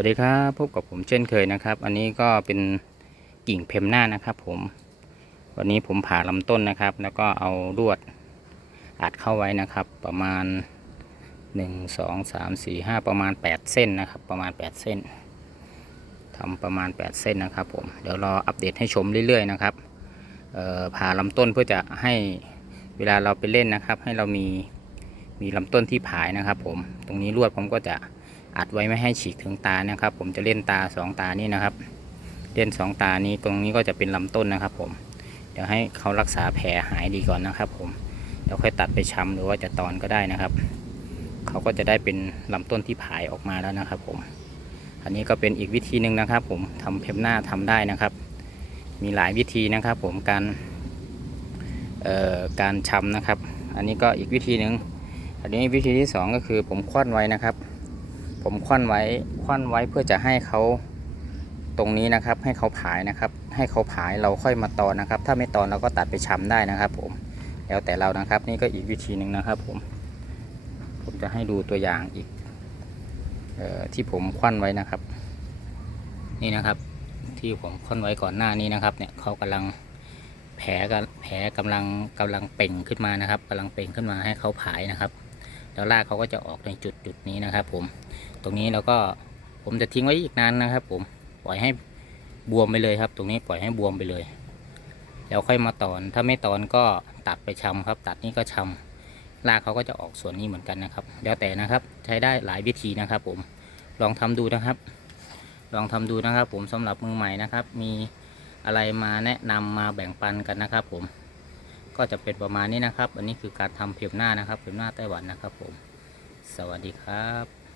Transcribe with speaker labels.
Speaker 1: วัสดีครับ พบกับผมเช่นเคยนะครับ อันนี้ก็เป็นกิ่งเพมหน้านะครับ ผม วันนี้ผมผ่าลำต้นนะครับ แล้วก็เอาลวดอัดเข้าไว้นะครับ ประมาณ 1 2 3 4 5 ประมาณ 8 เส้นนะครับ ประมาณ 8 เส้นทำประมาณ 8 เส้นนะครับ ผม เดี๋ยวรออัปเดตให้ชมเรื่อยๆนะครับผ่าลำต้นเพื่อจะให้เวลาเราไปเล่นนะครับ ให้เรามีมีลำต้นที่ผายนะครับ ผม ตรงนี้ลวดผมก็จะ อัดไว้ไม่ให้ฉีกถึงตานะครับ ผมจะเล่นตาสองตานี้นะครับ เล่นสองตานี้ตรงนี้ก็จะเป็นลำต้นนะครับ ผม เดี๋ยวให้เขารักษาแผลหายดีก่อนนะครับ ผมเดี๋ยวค่อยตัดไปชำหรือว่าจะตอนก็ได้นะครับ เขาก็จะได้เป็นลำต้นที่ผายออกมาแล้วนะครับ ผม อันนี้ก็เป็นอีกวิธีหนึ่งนะครับ ผมทำเพมหน้าทำได้นะครับ มีหลายวิธีนะครับ ผมการเอ่อการชำนะครับ อันนี้ก็อีกวิธีหนึ่งอันนี้วิธีที่สองก็คือผมคว่ำไว้นะครับ ผมคว่ำไว้คว่ำไว้เพื่อจะให้เขาตรงนี้นะครับ ให้เขาผายนะครับ ให้เขาผายเราค่อยมาตอนนะครับ ถ้าไม่ตอนเราก็ตัดไปชำได้นะครับ ผมแล้วแต่เรานะครับ นี่ก็อีกวิธีหนึ่งนะครับ ผม ผมจะให้ดูตัวอย่างอีกออที่ผมคว่ำไว้นะครับ นี่นะครับ ที่ผมคว่ำไว้ก่อนหน้านี้นะครับ เนี่ยเขากำลังแผลกับแผลกำลังกำลังเป่งขึ้นมานะครับกำลังเป่งขึ้นมาให้เขาผายนะครับ แล้วรากเขาก็จะออกในจุดจุดนี้นะครับ ผม ตรงนี้เราก็ผมจะทิ้งไว้อีกนานนะครับ ผมปล่อยให้บวมไปเลยครับ ตรงนี้ปล่อยให้บวมไปเลย แล้วค่อยมาตอน ถ้าไม่ตอนก็ตัดไปชำครับ ตัดนี่ก็ชำรากเขาก็จะออกส่วนนี้เหมือนกันนะครับ แล้วแต่นะครับใช้ได้หลายวิธีนะครับ ผมลองทำดูนะครับ ลองทำดูนะครับ ผมสำหรับมือใหม่นะครับ มีอะไรมาแนะนำมาแบ่งปันกันนะครับ ผม ก็จะเป็นประมาณนี้นะครับ อันนี้คือการทำเพียมหน้านะครับเพียมหน้าไต้หวันนะครับผม สวัสดีครับ